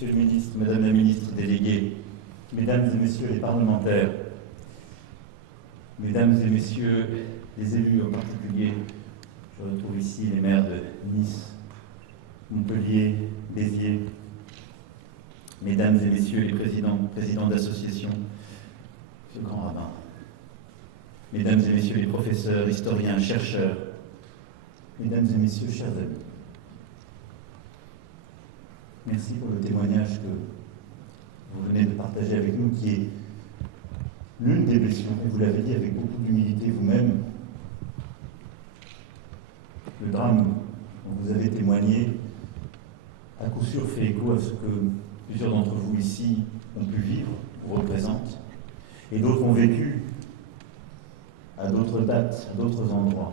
Monsieur le ministre, Madame la ministre déléguée, Mesdames et Messieurs les parlementaires, Mesdames et Messieurs les élus en particulier, je retrouve ici les maires de Nice, Montpellier, Béziers, Mesdames et Messieurs les présidents d'associations, Monsieur le grand rabbin, Mesdames et Messieurs les professeurs, historiens, chercheurs, Mesdames et Messieurs, chers amis. Merci pour le témoignage que vous venez de partager avec nous, qui est l'une des blessures, et vous l'avez dit avec beaucoup d'humilité vous-même. Le drame dont vous avez témoigné, à coup sûr, fait écho à ce que plusieurs d'entre vous ici ont pu vivre, ou représentent, et d'autres ont vécu à d'autres dates, à d'autres endroits.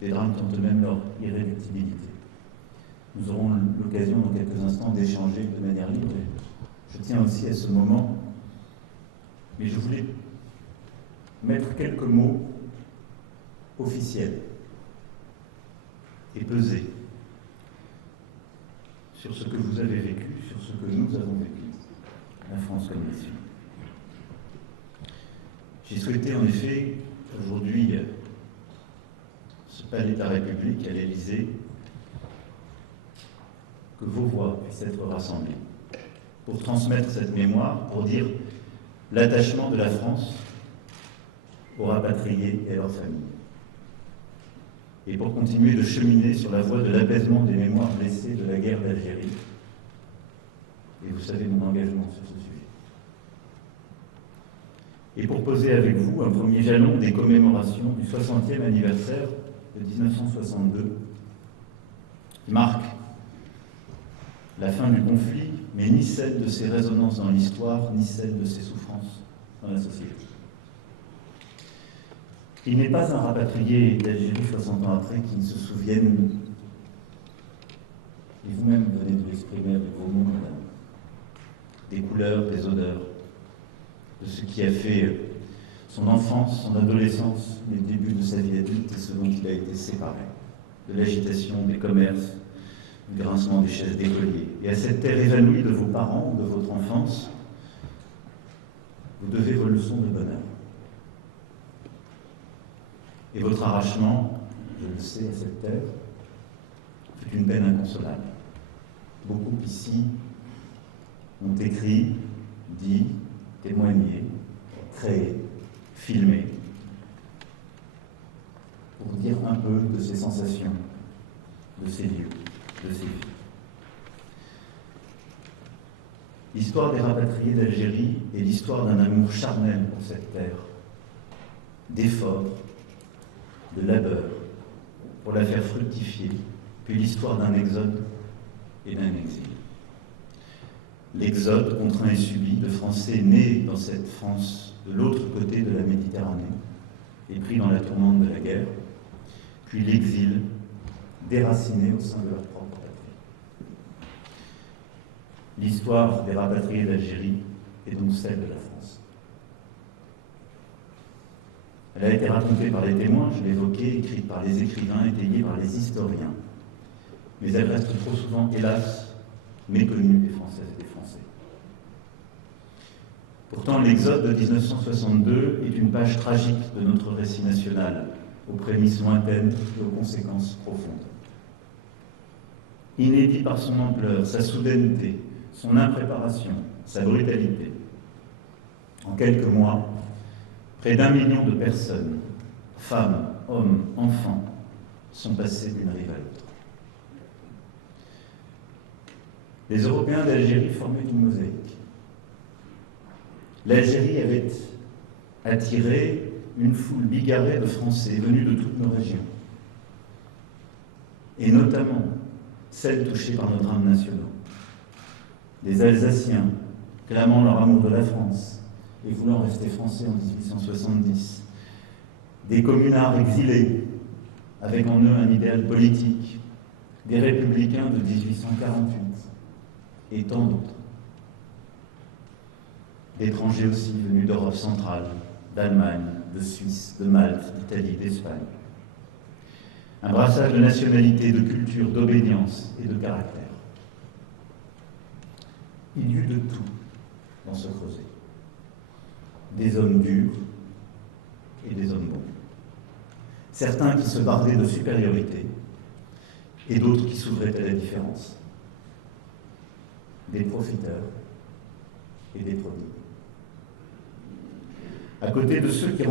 Des drames qui ont eux-mêmes leur irréductibilité. Nous aurons l'occasion dans quelques instants d'échanger de manière libre. Je tiens aussi à ce moment, mais je voulais mettre quelques mots officiels et peser sur ce que vous avez vécu, sur ce que nous avons vécu, la France comme nation. J'ai souhaité en effet, aujourd'hui, ce palais de la République à l'Élysée, que vos voix puissent être rassemblées pour transmettre cette mémoire, pour dire l'attachement de la France aux rapatriés et à leurs familles. Et pour continuer de cheminer sur la voie de l'apaisement des mémoires blessées de la guerre d'Algérie. Et vous savez mon engagement sur ce sujet. Et pour poser avec vous un premier jalon des commémorations du 60e anniversaire de 1962, qui marque la fin du conflit, mais ni celle de ses résonances dans l'histoire, ni celle de ses souffrances dans la société. Il n'est pas un rapatrié d'Algérie 60 ans après qui ne se souvienne, et vous-même venez de l'exprimer avec vos mots, madame, des couleurs, des odeurs, de ce qui a fait son enfance, son adolescence, les débuts de sa vie adulte et ce dont il a été séparé, de l'agitation des commerces, du grincement des chaises d'écoliers. Et à cette terre évanouie de vos parents, de votre enfance, vous devez vos leçons de bonheur. Et votre arrachement, je le sais, à cette terre, fut une peine inconsolable. Beaucoup ici ont écrit, dit, témoigné, créé, filmé, pour dire un peu de ces sensations, de ces lieux, de ces vies. L'histoire des rapatriés d'Algérie est l'histoire d'un amour charnel pour cette terre, d'efforts, de labeur, pour la faire fructifier, puis l'histoire d'un exode et d'un exil. L'exode contraint et subi de Français nés dans cette France de l'autre côté de la Méditerranée et pris dans la tourmente de la guerre, puis l'exil déracinés au sein de leur propre patrie. L'histoire des rapatriés d'Algérie est donc celle de la France. Elle a été racontée par les témoins, je l'évoquais, écrite par les écrivains, étayée par les historiens. Mais elle reste trop souvent, hélas, méconnue des Françaises et des Français. Pourtant, l'exode de 1962 est une page tragique de notre récit national, aux prémices lointaines et aux conséquences profondes. Inédit par son ampleur, sa soudaineté, son impréparation, sa brutalité. En quelques mois, près d'1 million de personnes, femmes, hommes, enfants, sont passés d'une rive à l'autre. Les Européens d'Algérie formaient une mosaïque. L'Algérie avait attiré une foule bigarrée de Français venus de toutes nos régions, et notamment celles touchées par nos drames nationaux. Des Alsaciens clamant leur amour de la France et voulant rester français en 1870. Des communards exilés avec en eux un idéal politique. Des républicains de 1848 et tant d'autres. D'étrangers aussi venus d'Europe centrale, d'Allemagne, de Suisse, de Malte, d'Italie, d'Espagne. Un brassage de nationalités, de culture, d'obédience et de caractère. Il y eut de tout dans ce creuset. Des hommes durs et des hommes bons. Certains qui se bardaient de supériorité et d'autres qui s'ouvraient à la différence. Des profiteurs et des prodigues. À côté de ceux qui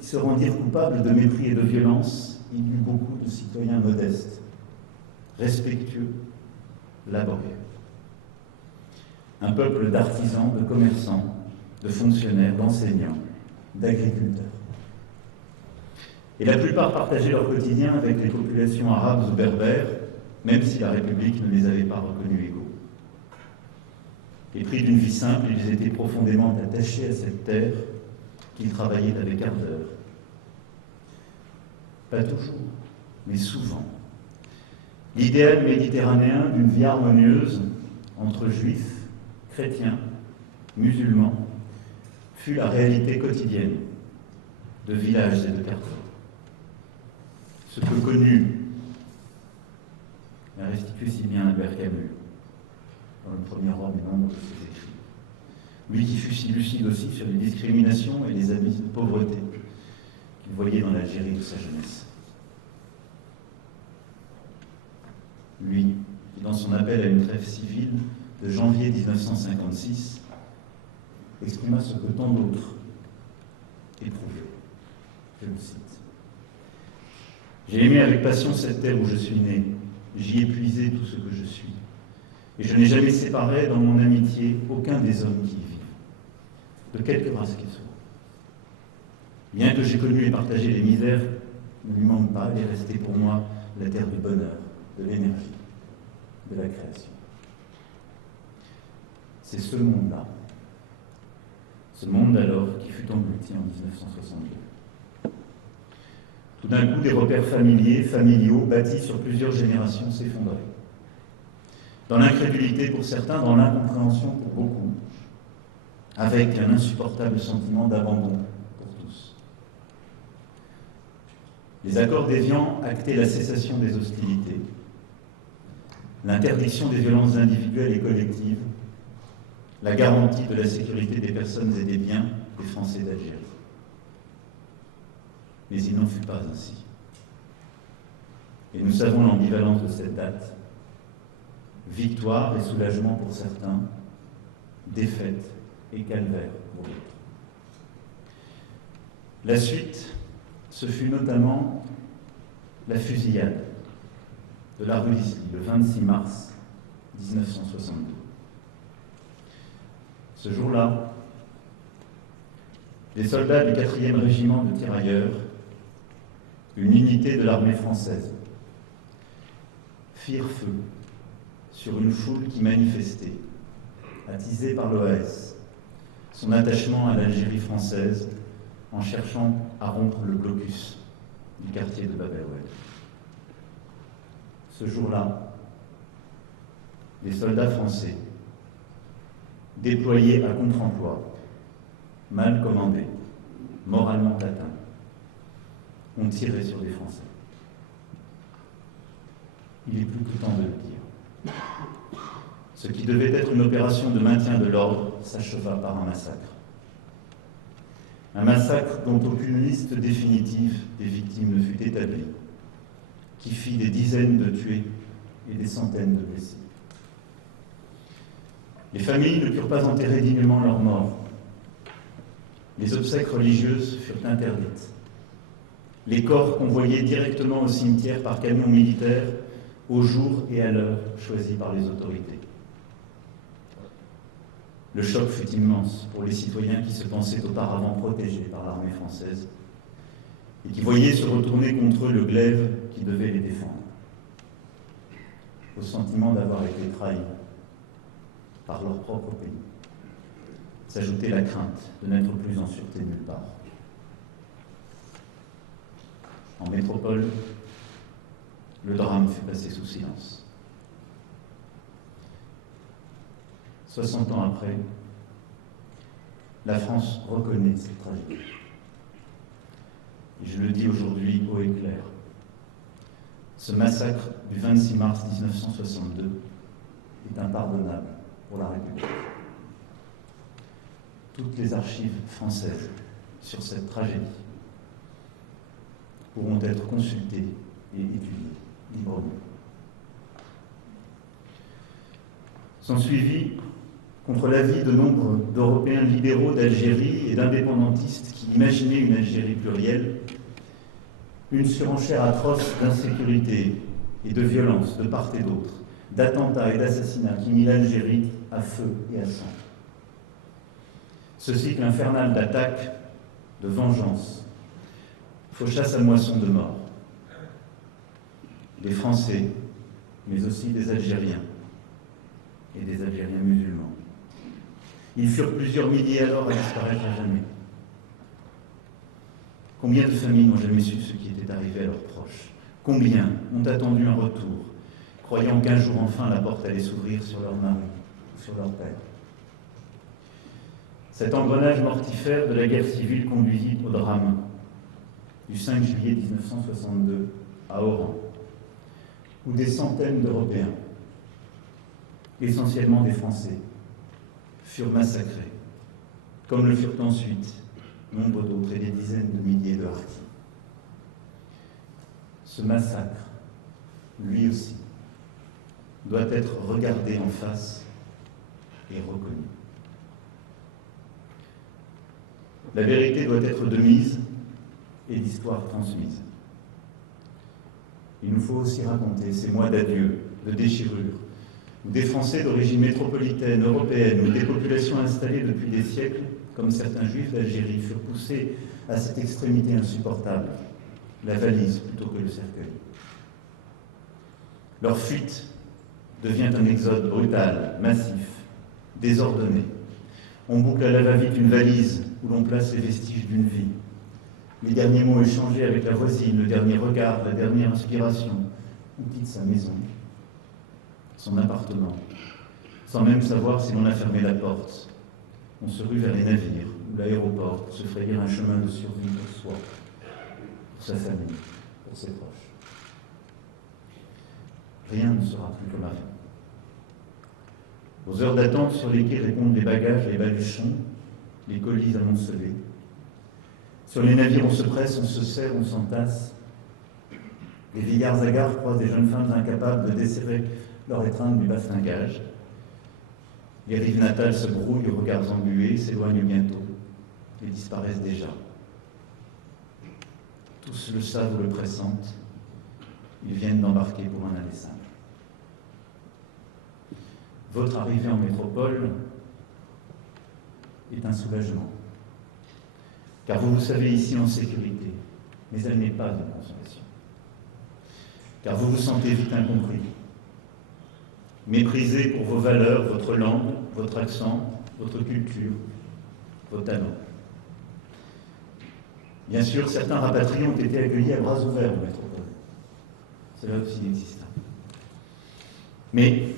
se rendirent coupables de mépris et de violence, il y eut beaucoup de citoyens modestes, respectueux, laborieux. Un peuple d'artisans, de commerçants, de fonctionnaires, d'enseignants, d'agriculteurs. Et la plupart partageaient leur quotidien avec les populations arabes ou berbères, même si la République ne les avait pas reconnus égaux. Épris d'une vie simple, ils étaient profondément attachés à cette terre qu'ils travaillaient avec ardeur. Pas toujours, mais souvent. L'idéal méditerranéen d'une vie harmonieuse entre juifs, chrétiens, musulmans, fut la réalité quotidienne de villages et de quartiers. Ce que connut, l'a restitué si bien Albert Camus, dans le premier homme et nombre de ses écrits. Lui qui fut si lucide aussi sur les discriminations et les abysses de pauvreté qu'il voyait dans l'Algérie de sa jeunesse. Lui, qui dans son appel à une trêve civile de janvier 1956, exprima ce que tant d'autres éprouvaient. Je le cite. « J'ai aimé avec passion cette terre où je suis né, j'y ai puisé tout ce que je suis, et je n'ai jamais séparé dans mon amitié aucun des hommes qui y vivent, de quelque race qu'ils soient. Bien que j'ai connu et partagé les misères, ne lui manque pas, elle est restée pour moi la terre du bonheur, de l'énergie, de la création. C'est ce monde-là, ce monde d'alors qui fut englouti en 1962. Tout d'un coup, des repères familiaux, bâtis sur plusieurs générations, s'effondraient. Dans l'incrédulité pour certains, dans l'incompréhension pour beaucoup, avec un insupportable sentiment d'abandon pour tous. Les accords d'Évian actaient la cessation des hostilités, l'interdiction des violences individuelles et collectives, la garantie de la sécurité des personnes et des biens des Français d'Algérie. Mais il n'en fut pas ainsi. Et nous savons l'ambivalence de cette date. Victoire et soulagement pour certains, défaite et calvaire pour d'autres. La suite, ce fut notamment la fusillade de la rue d'Isly, le 26 mars 1962. Ce jour-là, des soldats du 4e régiment de tirailleurs, une unité de l'armée française, firent feu sur une foule qui manifestait, attisée par l'OAS, son attachement à l'Algérie française en cherchant à rompre le blocus du quartier de Bab el-Oued. Ce jour-là, les soldats français, déployés à contre-emploi, mal commandés, moralement atteints, ont tiré sur des Français. Il est plus que temps de le dire. Ce qui devait être une opération de maintien de l'ordre s'acheva par un massacre. Un massacre dont aucune liste définitive des victimes ne fut établie, qui fit des dizaines de tués et des centaines de blessés. Les familles ne purent pas enterrer dignement leurs morts. Les obsèques religieuses furent interdites. Les corps convoyés directement au cimetière par camion militaire au jour et à l'heure choisis par les autorités. Le choc fut immense pour les citoyens qui se pensaient auparavant protégés par l'armée française et qui voyaient se retourner contre eux le glaive qui devait les défendre. Au sentiment d'avoir été trahis par leur propre pays, s'ajoutait la crainte de n'être plus en sûreté nulle part. En métropole, le drame fut passé sous silence. 60 ans après, la France reconnaît cette tragédie. Et je le dis aujourd'hui haut et clair. Ce massacre du 26 mars 1962 est impardonnable pour la République. Toutes les archives françaises sur cette tragédie pourront être consultées et étudiées librement. S'ensuivit, contre l'avis de nombre d'Européens libéraux d'Algérie et d'indépendantistes qui imaginaient une Algérie plurielle, une surenchère atroce d'insécurité et de violence de part et d'autre, d'attentats et d'assassinats qui mit l'Algérie à feu et à sang. Ce cycle infernal d'attaques, de vengeance, faucha sa moisson de mort. Des Français, mais aussi des Algériens et des Algériens musulmans. Ils furent plusieurs milliers alors à disparaître à jamais. Combien de familles n'ont jamais su ce qui était arrivé à leurs proches? Combien ont attendu un retour, croyant qu'un jour enfin la porte allait s'ouvrir sur leur mari ou sur leur père? Cet engrenage mortifère de la guerre civile conduisit au drame du 5 juillet 1962 à Oran, où des centaines d'Européens, essentiellement des Français, furent massacrés, comme le furent ensuite nombre d'autres et des dizaines de milliers de harkis. Ce massacre, lui aussi, doit être regardé en face et reconnu. La vérité doit être de mise et l'histoire transmise. Il nous faut aussi raconter ces mois d'adieu, de déchirure, où des Français d'origine métropolitaine, européenne, ou des populations installées depuis des siècles, comme certains Juifs d'Algérie, furent poussés à cette extrémité insupportable, la valise plutôt que le cercueil. Leur fuite devient un exode brutal, massif, désordonné. On boucle à la va-vite une valise où l'on place les vestiges d'une vie. Les derniers mots échangés avec la voisine, le dernier regard, la dernière inspiration. On quitte sa maison, son appartement, sans même savoir si l'on a fermé la porte. On se rue vers les navires ou l'aéroport pour se frayer un chemin de survie pour soi, pour sa famille, pour ses proches. Rien ne sera plus comme avant. Aux heures d'attente sur les quais répondent les bagages, les baluchons, les colis amoncelés. Sur les navires, on se presse, on se serre, on s'entasse. Les vieillards hagards croisent des jeunes femmes incapables de desserrer leur étreinte du bastingage. Les rives natales se brouillent aux regards embués, s'éloignent bientôt et disparaissent déjà. Tous le savent ou le pressentent. Ils viennent d'embarquer pour un aller simple. Votre arrivée en métropole est un soulagement, car vous vous savez ici en sécurité, mais elle n'est pas de consolation. Car vous vous sentez vite incompris, méprisé pour vos valeurs, votre langue, votre accent, votre culture, vos talents. Bien sûr, certains rapatriés ont été accueillis à bras ouverts en métropole. Cela aussi existe. Mais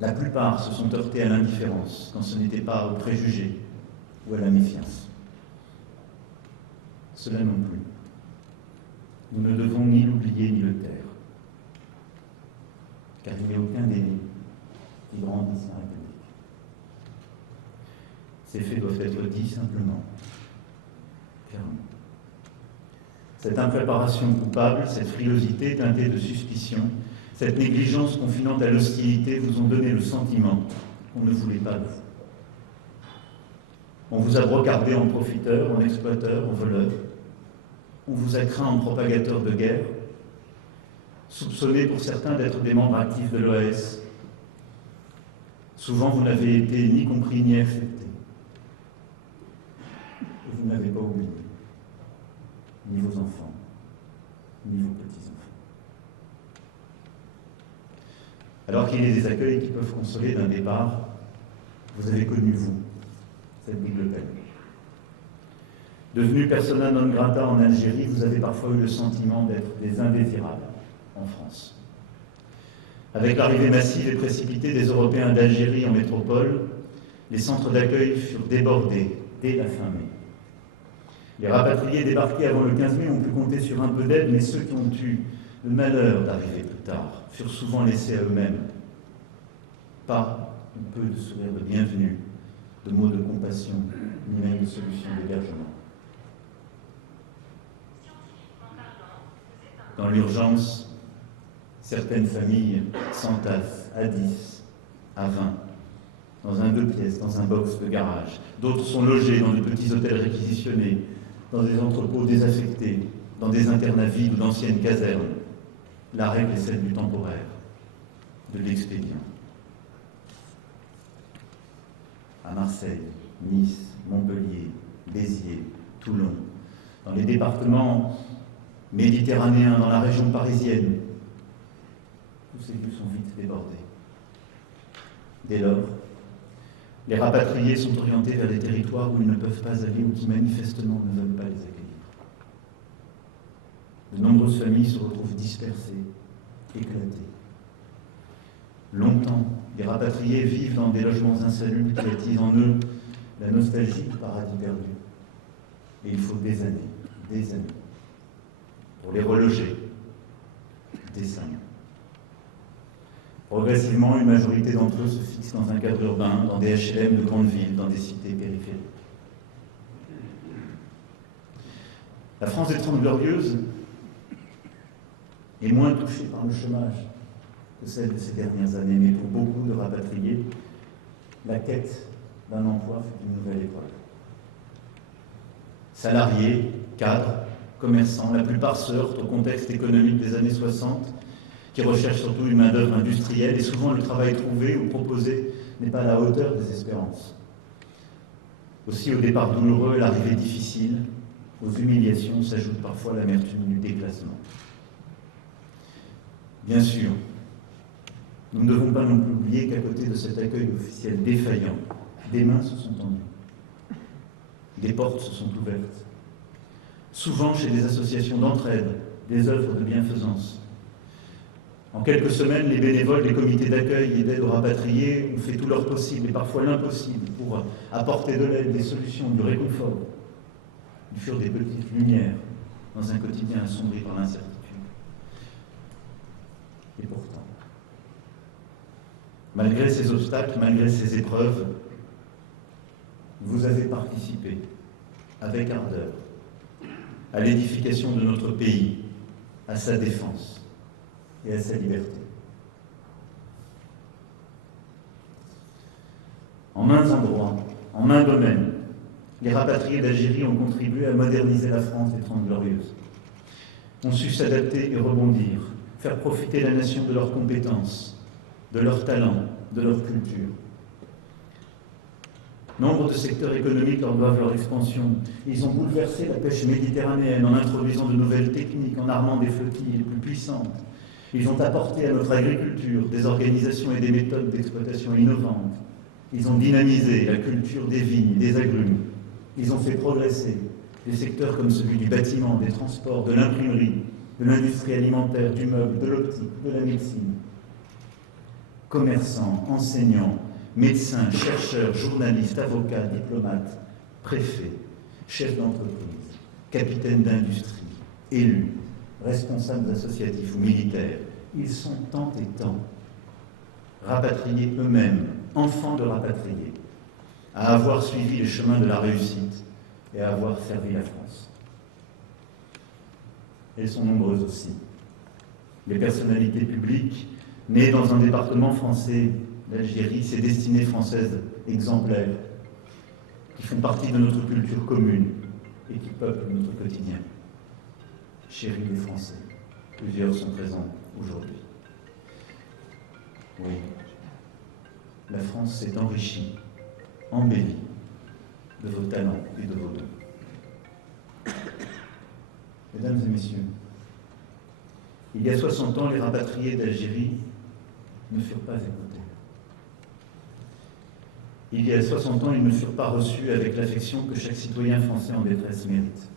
la plupart se sont heurtés à l'indifférence, quand ce n'était pas au préjugé ou à la méfiance. Cela non plus. Nous ne devons ni l'oublier ni le taire. Car il n'y a aucun délit qui grandisse la République. Ces faits doivent être dits simplement, clairement. Cette impréparation coupable, cette frilosité teintée de suspicion, cette négligence confinante à l'hostilité vous ont donné le sentiment qu'on ne voulait pas de vous. On vous a brocardé en profiteur, en exploiteur, en voleur. On vous a craint en propagateur de guerre, soupçonné pour certains d'être des membres actifs de l'OAS. Souvent, vous n'avez été ni compris ni accepté. Et vous n'avez pas oublié ni vos enfants, ni vos petits-enfants. Alors qu'il y a des accueils qui peuvent consoler d'un départ, vous avez connu, vous, cette double peine. Devenu persona non grata en Algérie, vous avez parfois eu le sentiment d'être des indésirables en France. Avec l'arrivée massive et précipitée des Européens d'Algérie en métropole, les centres d'accueil furent débordés dès la fin mai. Les rapatriés débarqués avant le 15 mai ont pu compter sur un peu d'aide, mais ceux qui ont eu le malheur d'arriver plus tard furent souvent laissés à eux-mêmes, pas ou peu de sourires de bienvenue, de mots de compassion, ni même de solutions d'hébergement. Dans l'urgence, certaines familles s'entassent à 10, à 20, dans un 2 pièces, dans un box de garage. D'autres sont logés dans de petits hôtels réquisitionnés, dans des entrepôts désaffectés, dans des internats vides ou d'anciennes casernes. La règle est celle du temporaire, de l'expédient. À Marseille, Nice, Montpellier, Béziers, Toulon, dans les départements méditerranéens, dans la région parisienne, tous ces lieux sont vite débordés. Dès lors, les rapatriés sont orientés vers des territoires où ils ne peuvent pas aller ou qui manifestement ne veulent pas les accueillir. De nombreuses familles se retrouvent dispersées, éclatées. Longtemps, les rapatriés vivent dans des logements insalubres qui attisent en eux la nostalgie du paradis perdu. Et il faut des années, pour les reloger, des années. Progressivement, une majorité d'entre eux se fixe dans un cadre urbain, dans des HLM de grandes villes, dans des cités périphériques. La France des Trente Glorieuses est moins touchée par le chômage que celle de ces dernières années, mais pour beaucoup de rapatriés, la quête d'un emploi fut une nouvelle épreuve. Salariés, cadres, commerçants, la plupart se heurtent au contexte économique des années 60, qui recherchent surtout une main-d'œuvre industrielle, et souvent le travail trouvé ou proposé n'est pas à la hauteur des espérances. Aussi, au départ douloureux, l'arrivée difficile, aux humiliations s'ajoute parfois l'amertume du déclassement. Bien sûr, nous ne devons pas non plus oublier qu'à côté de cet accueil officiel défaillant, des mains se sont tendues, des portes se sont ouvertes, souvent chez des associations d'entraide, des œuvres de bienfaisance. En quelques semaines, les bénévoles des comités d'accueil et d'aide aux rapatriés ont fait tout leur possible et parfois l'impossible pour apporter de l'aide, des solutions, du réconfort. Ils furent des petites lumières dans un quotidien assombri par l'incertitude. Et pourtant, malgré ces obstacles, malgré ces épreuves, vous avez participé avec ardeur à l'édification de notre pays, à sa défense et à sa liberté. En maints endroits, en maints domaines, les rapatriés d'Algérie ont contribué à moderniser la France des Trente Glorieuses, ont su s'adapter et rebondir, faire profiter la nation de leurs compétences, de leurs talents, de leur culture. Nombre de secteurs économiques leur doivent leur expansion. Ils ont bouleversé la pêche méditerranéenne en introduisant de nouvelles techniques, en armant des flottilles les plus puissantes. Ils ont apporté à notre agriculture des organisations et des méthodes d'exploitation innovantes. Ils ont dynamisé la culture des vignes, des agrumes. Ils ont fait progresser des secteurs comme celui du bâtiment, des transports, de l'imprimerie, de l'industrie alimentaire, du meuble, de l'optique, de la médecine. Commerçants, enseignants, médecins, chercheurs, journalistes, avocats, diplomates, préfets, chefs d'entreprise, capitaines d'industrie, élus, responsables associatifs ou militaires, ils sont tant et tant, rapatriés eux-mêmes, enfants de rapatriés, à avoir suivi le chemin de la réussite et à avoir servi la France. Elles sont nombreuses aussi. Les personnalités publiques, nées dans un département français d'Algérie, ces destinées françaises exemplaires, qui font partie de notre culture commune et qui peuplent notre quotidien. Chéris des Français, plusieurs sont présents aujourd'hui. Oui, la France s'est enrichie, embellie de vos talents et de vos dons. Mesdames et messieurs, il y a 60 ans, les rapatriés d'Algérie ne furent pas écoutés. Il y a 60 ans, ils ne furent pas reçus avec l'affection que chaque citoyen français en détresse mérite.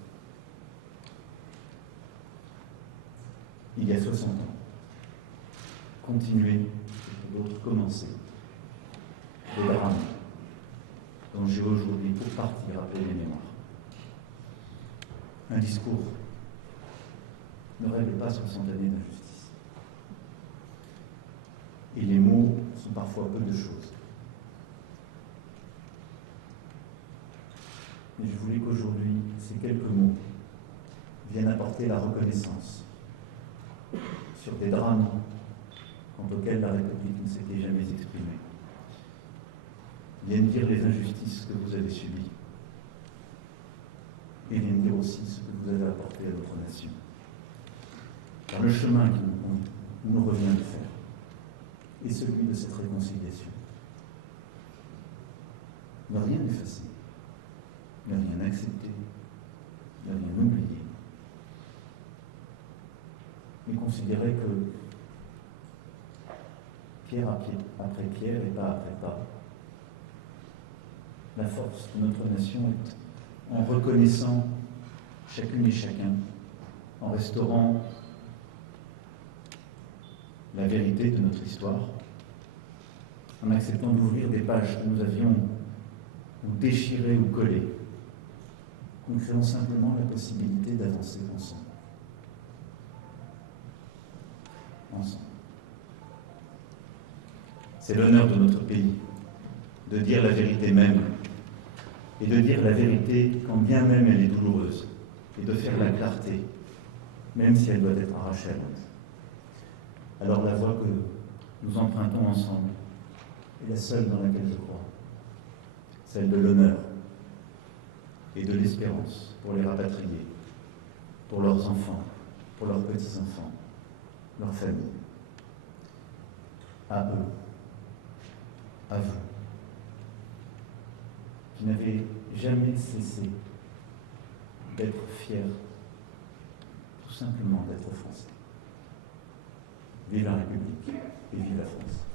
Il y a 60 ans, continuer et d'autres commencer. Des drames dont j'ai aujourd'hui pour partie rappelé les mémoires. Un discours ne règle pas 60 années d'injustice. Et les mots sont parfois peu de choses. voulais qu'aujourd'hui, ces quelques mots viennent apporter la reconnaissance sur des drames quant auxquels la République ne s'était jamais exprimée. Viennent dire les injustices que vous avez subies et viennent dire aussi ce que vous avez apporté à notre nation. Car le chemin qu'il nous revient de faire est celui de cette réconciliation. Ne rien effacer, ne rien accepter, ne rien oublier, mais considérer que pierre après pierre et pas après pas, la force de notre nation est en reconnaissant chacune et chacun, en restaurant la vérité de notre histoire, en acceptant d'ouvrir des pages que nous avions ou déchirées ou collées, nous créons simplement la possibilité d'avancer ensemble. Ensemble. C'est l'honneur de notre pays de dire la vérité même, et de dire la vérité quand bien même elle est douloureuse, et de faire la clarté, même si elle doit être arrachée à l'autre. Alors la voie que nous empruntons ensemble est la seule dans laquelle je crois, celle de l'honneur et de l'espérance pour les rapatriés, pour leurs enfants, pour leurs petits-enfants, leurs familles. À eux, à vous, qui n'avez jamais cessé d'être fiers, tout simplement d'être français. Vive la République et vive la France.